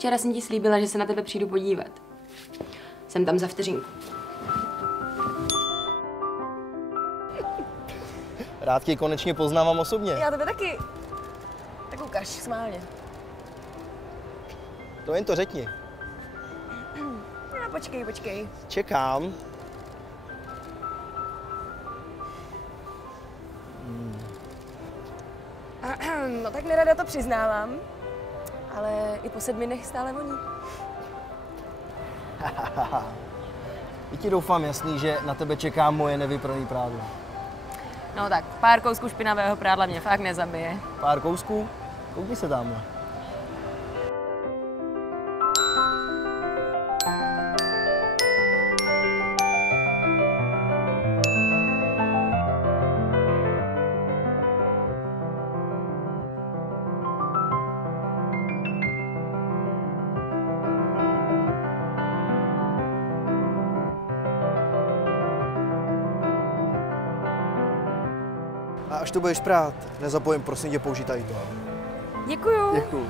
Včera jsem ti slíbila, že se na tebe přijdu podívat. Jsem tam za vteřinku. Rád tě konečně poznávám osobně. Já tebe taky. Tak ukaž, schválně. To jen to řekni. No, počkej. Čekám. No tak nerada to přiznávám, ale i po 7 dnech stále voní. I ti doufám jasný, že na tebe čeká moje nevypraný prádlo. No tak, pár kousků špinavého prádla mě fakt nezabije. Pár kousků? Koukni se tamhle. A až to budeš prát, nezapomeň prosím tě použít tady to. Děkuju. Děkuju.